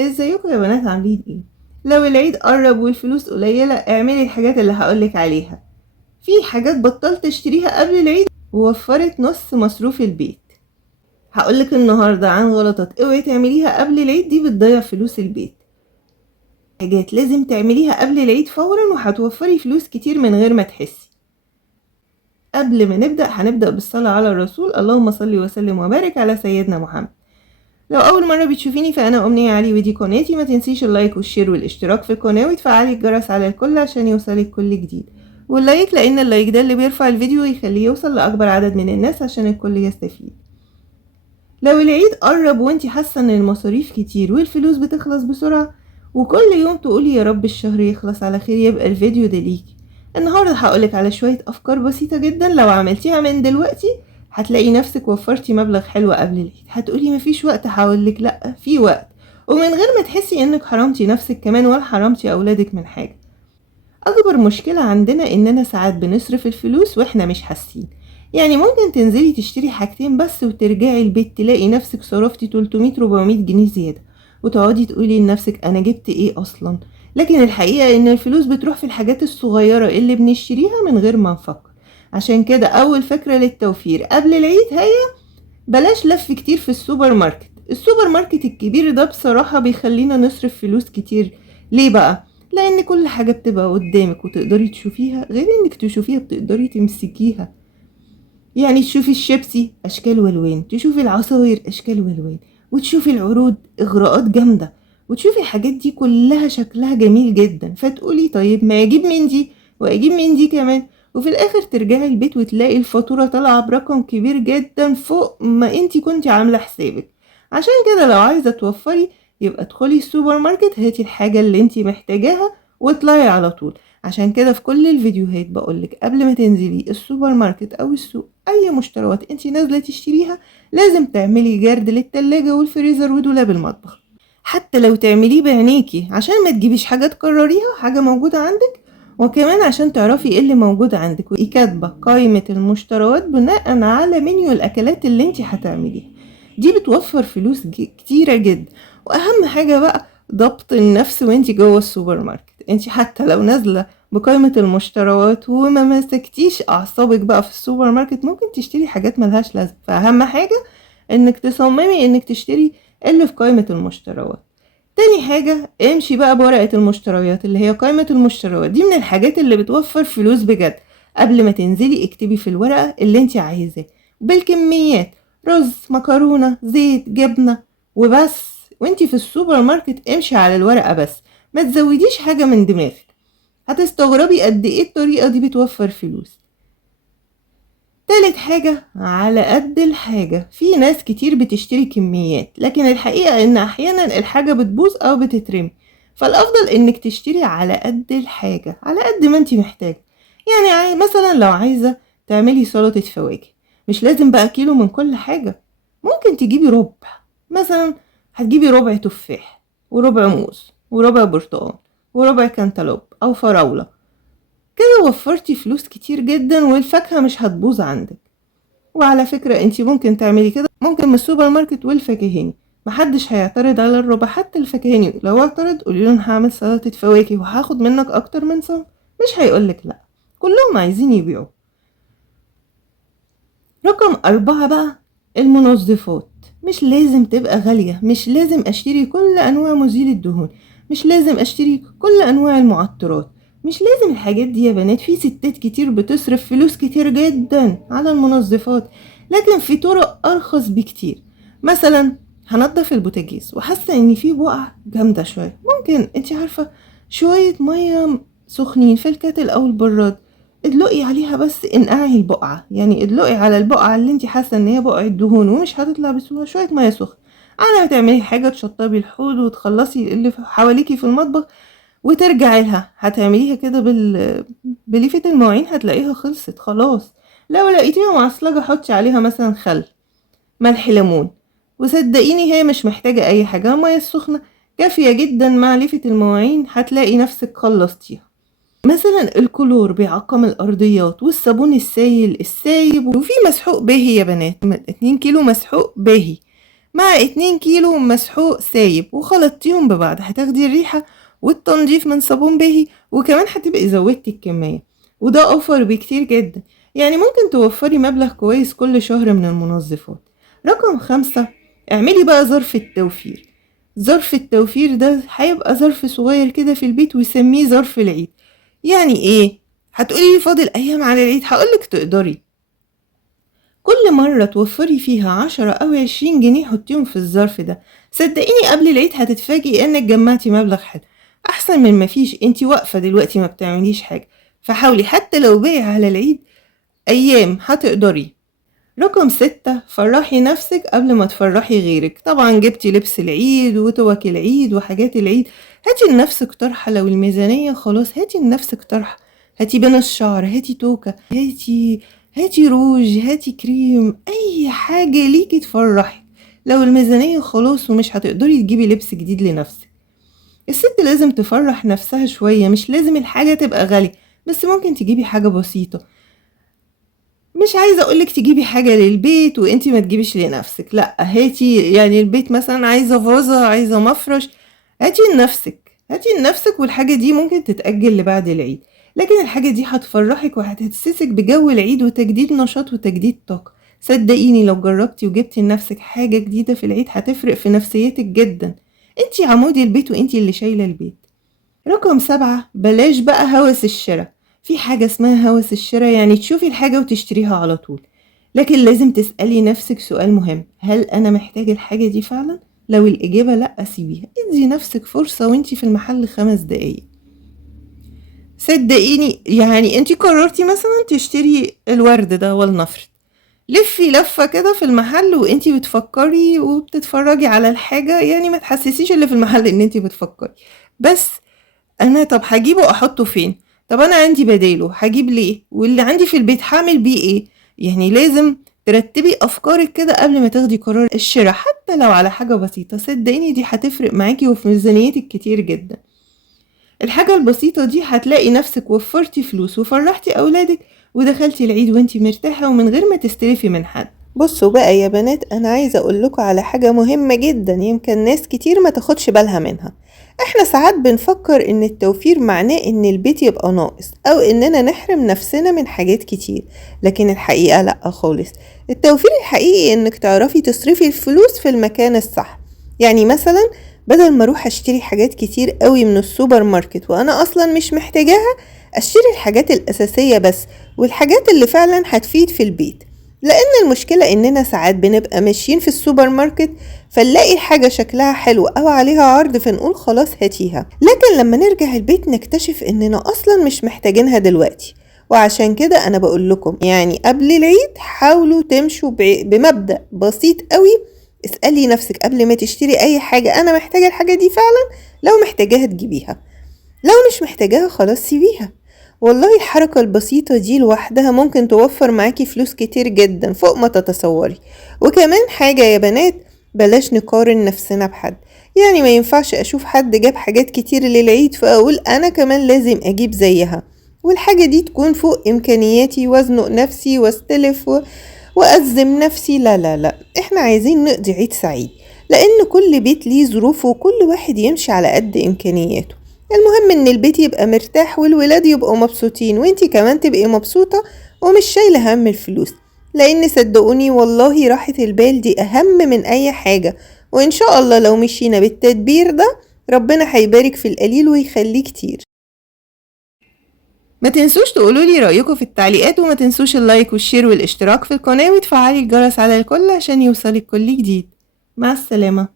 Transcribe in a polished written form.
ازيكم يا بنات، عاملين ايه؟ لو العيد قرب والفلوس قليلة اعملي الحاجات اللي هقولك عليها. في حاجات بطلت اشتريها قبل العيد ووفرت نص مصروف البيت. هقولك النهاردة عن غلطات اوعي تعمليها قبل العيد، دي بتضيع فلوس البيت. حاجات لازم تعمليها قبل العيد فورا وهتوفري فلوس كتير من غير ما تحسي. قبل ما نبدأ هنبدأ بالصلاة على الرسول، اللهم صل وسلم وبارك على سيدنا محمد. لو أول مرة بتشوفيني فأنا أمنية علي ودي قناتي، ما تنسيش اللايك والشير والاشتراك في القناة وتفعلي الجرس على الكل عشان يوصلك كل جديد، واللايك لأن اللايك ده اللي بيرفع الفيديو ويخليه يوصل لأكبر عدد من الناس عشان الكل يستفيد. لو العيد قرب وانتي حاسة ان المصاريف كتير والفلوس بتخلص بسرعة وكل يوم تقولي يا رب الشهر يخلص على خير، يبقى الفيديو ده ليكي. النهاردة هقولك على شوية أفكار بسيطة جدا لو عملتيها من دلوقتي هتلاقي نفسك وفرتي مبلغ حلو قبل العيد. هتقولي مفيش وقت، هقولك لأ، في وقت، ومن غير ما تحسي انك حرمتي نفسك كمان ولا حرمتي أولادك من حاجة. أكبر مشكلة عندنا إننا ساعات بنصرف الفلوس وإحنا مش حاسين. يعني ممكن تنزلي تشتري حاجتين بس وترجعي البيت تلاقي نفسك صرفتي 300-400 جنيه زيادة، وتقعدي تقولي لنفسك أنا جبت إيه أصلا. لكن الحقيقة إن الفلوس بتروح في الحاجات الصغيرة اللي بنشتريها من غير ما نفكر. عشان كده أول فكرة للتوفير قبل العيد هي بلاش لف كتير في السوبر ماركت. السوبر ماركت الكبير ده بصراحة بيخلينا نصرف فلوس كتير. ليه بقى؟ لان كل حاجة بتبقى قدامك وتقدري تشوفيها، غير انك تشوفيها بتقدري تمسكيها. يعني تشوفي الشيبسي اشكال والوان، تشوفي العصاير اشكال والوان، وتشوفي العروض اغراءات جامدة، وتشوفي الحاجات دي كلها شكلها جميل جدا، فتقولي طيب ما اجيب من دي واجيب من دي كمان، وفي الاخر ترجعي البيت وتلاقي الفاتورة طالعة برقم كبير جدا فوق ما انتي كنتي عاملة حسابك. عشان كده لو عايزة توفري يبقى ادخلي السوبر ماركت، هاتي الحاجة اللي انتي محتاجاها واطلعي على طول. عشان كده في كل الفيديوهات بقولك قبل ما تنزلي السوبر ماركت او السوق اي مشتريات انتي نازلة تشتريها لازم تعملي جرد للتلاجة والفريزر ودولاب المطبخ، حتى لو تعمليه بعينيكي عشان ما تجيبيش حاجة تكرريها، حاجة موجودة عندك، وكمان عشان تعرفي ايه اللي موجود عندك وإيه كاتبة قائمة المشتريات بناء على منيو الاكلات اللي انتي هتعمليها. دي بتوفر فلوس كتيرة جدا. واهم حاجة بقى ضبط النفس وانتي جوه السوبر ماركت. انتي حتى لو نازلة بقائمة المشتريات وما مسكتيش اعصابك بقى في السوبر ماركت ممكن تشتري حاجات ملهاش لازمة، فاهم حاجة انك تصممي انك تشتري اللي في قائمة المشتريات. تاني حاجة امشي بقى بورقة المشتريات اللي هي قائمة المشتريات، دي من الحاجات اللي بتوفر فلوس بجد. قبل ما تنزلي اكتبي في الورقة اللي انت عايزاه بالكميات، رز، مكرونة، زيت، جبنة، وبس. وانتي في السوبر ماركت امشي على الورقة بس، ما تزوديش حاجة من دماغك. هتستغربي قد ايه الطريقة دي بتوفر فلوس. تالت حاجة على قد الحاجة. في ناس كتير بتشتري كميات لكن الحقيقة ان احيانا الحاجة بتبوظ او بتترمي، فالافضل انك تشتري على قد الحاجة، على قد ما انتي محتاجة. يعني مثلا لو عايزة تعملي سلطة فواكه مش لازم بقى كيلو من كل حاجة، ممكن تجيبي ربع. مثلا هتجيبي ربع تفاح وربع موز وربع برتقال وربع كانتالوب او فراولة، كده وفرتي فلوس كتير جدا والفاكهة مش هتبوظ عندك. وعلى فكرة انتي ممكن تعملي كده ممكن من السوبر ماركت والفكاهاني، محدش هيعترض على الربع. حتى الفكاهاني لو اعترض قوليله انا هعمل سلطة فواكه وهاخد منك اكتر من صنف، مش هيقولك لا، كلهم عايزين يبيعوا. رقم 4 بقى المنظفات. مش لازم تبقى غالية، مش لازم اشتري كل انواع مزيل الدهون، مش لازم اشتري كل انواع المعطرات، مش لازم الحاجات دي يا بنات. في ستات كتير بتصرف فلوس كتير جدا على المنظفات لكن في طرق ارخص بكتير. مثلا هنضف البوتاجاز وحاسة ان في بقعة جامدة شوية، ممكن انت عارفة شوية مية سخنين في الكاتل او البراد، ادلقي عليها بس انقعي البقعة، يعني ادلقي على البقعة اللي انت حاسة ان هي بقعة دهون ومش هتطلع بسهولة شوية مية سخنة. على ما تعملي حاجة تشطبي الحوض وتخلصي اللي حواليكي في المطبخ وترجعي لها، هتعمليها كده بليفة المواعين هتلاقيها خلصت خلاص. لو لقيتيها معصلجة حطي عليها مثلا خل، ملح، ليمون، وصدقيني هي مش محتاجة اي حاجة، المية السخنة كافية جدا مع ليفة المواعين هتلاقي نفسك خلصتيها. مثلا الكلور بيعقم الارضيات، والصابون السايل السايب، وفي مسحوق باهي يا بنات 2 كيلو مسحوق باهي مع 2 كيلو مسحوق سايب وخلطتيهم ببعض، هتاخدي الريحة والتنظيف من صابون باهي، وكمان هتبقي زودتي الكمية، وده أوفر بكتير جدا. يعني ممكن توفري مبلغ كويس كل شهر من المنظفات. رقم 5، اعملي بقى ظرف التوفير. ظرف التوفير ده هيبقى ظرف صغير كده في البيت وسميه ظرف العيد. يعني ايه؟ هتقولي فاضل ايام على العيد، هقولك تقدري كل مرة توفري فيها 10 أو 20 جنيه حطيهم في الظرف ده. صدقيني قبل العيد هتتفاجئي انك جمعتي مبلغ حلو، احسن من مفيش. انتي واقفة دلوقتي ما بتعمليش حاجة، فحاولي حتى لو باقي على العيد ايام هتقدري. رقم 6، فرحي نفسك قبل ما تفرحي غيرك. طبعا جبتي لبس العيد وتوك العيد وحاجات العيد، هاتي لنفسك طرحة. لو الميزانية خلاص هاتي لنفسك طرحة، هاتي بين الشعر، هاتي توكة، هاتي روج، هاتي كريم، اي حاجة ليكي تفرحي. لو الميزانية خلاص ومش هتقدري تجيبي لبس جديد لنفسك. الست لازم تفرح نفسها شوية، مش لازم الحاجة تبقى غالية، بس ممكن تجيبي حاجة بسيطة. مش عايزة اقولك تجيبي حاجة للبيت وانتي ما تجيبيش لنفسك، لا هاتي يعني البيت مثلا عايزة فازة، عايزة مفرش، هاتي لنفسك والحاجة دي ممكن تتأجل لبعد العيد. لكن الحاجة دي هتفرحك وهتحسسك بجو العيد وتجديد نشاط وتجديد طاقة. صدقيني لو جربتي وجبتي لنفسك حاجة جديدة في العيد هتفرق في نفسيتك جدا. انتي عمود البيت وانتي اللي شايلة البيت. رقم 7، بلاش بقى هوس الشراء. في حاجة اسمها هوس الشراء، يعني تشوفي الحاجة وتشتريها على طول، لكن لازم تسألي نفسك سؤال مهم: هل أنا محتاج الحاجة دي فعلا؟ لو الإجابة لأ سيبيها، ادي نفسك فرصة وانتي في المحل 5 دقايق. صدقيني يعني انتي قررتي مثلا تشتري الورد ده ولنفرض، لفي لفة كده في المحل وانتي بتفكري وبتتفرجي على الحاجة، يعني ما تحسسيش اللي في المحل ان انتي بتفكري بس. انا طب هجيبه احطه فين؟ طب انا عندي بداله، هجيب ليه؟ واللي عندي في البيت هعمل بيه ايه؟ يعني لازم ترتبي افكارك كده قبل ما تاخدي قرار الشراء، حتى لو على حاجة بسيطة. صدقيني دي هتفرق معاكي وفي ميزانيتك كتير جدا. الحاجة البسيطة دي هتلاقي نفسك وفرتي فلوس وفرحتي اولادك ودخلتي العيد وانتي مرتاحة ومن غير ما تستلفي من حد. بصوا بقى يا بنات، انا عايزة اقولكوا على حاجة مهمة جدا يمكن ناس كتير ما تاخدش بالها منها. احنا ساعات بنفكر ان التوفير معناه ان البيت يبقى ناقص او اننا نحرم نفسنا من حاجات كتير، لكن الحقيقة لا خالص. التوفير الحقيقي انك تعرفي تصرفي الفلوس في المكان الصح. يعني مثلا بدل ما اروح اشتري حاجات كتير قوي من السوبر ماركت وانا اصلا مش محتاجاها، اشتري الحاجات الاساسية بس والحاجات اللي فعلا هتفيد في البيت. لان المشكلة اننا ساعات بنبقى ماشيين في السوبر ماركت فنلاقي حاجة شكلها حلو او عليها عرض فنقول خلاص هاتيها، لكن لما نرجع البيت نكتشف اننا اصلا مش محتاجينها دلوقتي. وعشان كده انا بقول لكم يعني قبل العيد حاولوا تمشوا بمبدأ بسيط قوي. اسألي نفسك قبل ما تشتري اي حاجة: انا محتاجة الحاجة دي فعلا؟ لو محتاجاها تجيبيها، لو مش محتاجاها خلاص سيبيها. والله الحركة البسيطة دي لوحدها ممكن توفر معاكي فلوس كتير جدا فوق ما تتصوري. وكمان حاجة يا بنات، بلاش نقارن نفسنا بحد. يعني ما ينفعش اشوف حد جاب حاجات كتير للعيد فاقول انا كمان لازم اجيب زيها، والحاجة دي تكون فوق امكانياتي وازنق نفسي واستلف وازم نفسي. لا لا لا، احنا عايزين نقضي عيد سعيد، لان كل بيت ليه ظروفه وكل واحد يمشي على قد امكانياته. المهم ان البيت يبقى مرتاح والولاد يبقوا مبسوطين وانتي كمان تبقي مبسوطة ومش شايلة هم الفلوس، لان صدقوني والله راحة البال دي اهم من اي حاجة. وان شاء الله لو مشينا بالتدبير ده ربنا هيبارك في القليل ويخليه كتير. ما تنسوش تقولولي رأيكم في التعليقات، وما تنسوش اللايك والشير والاشتراك في القناة وتفعلي الجرس على الكل عشان يوصلك كل جديد. مع السلامة.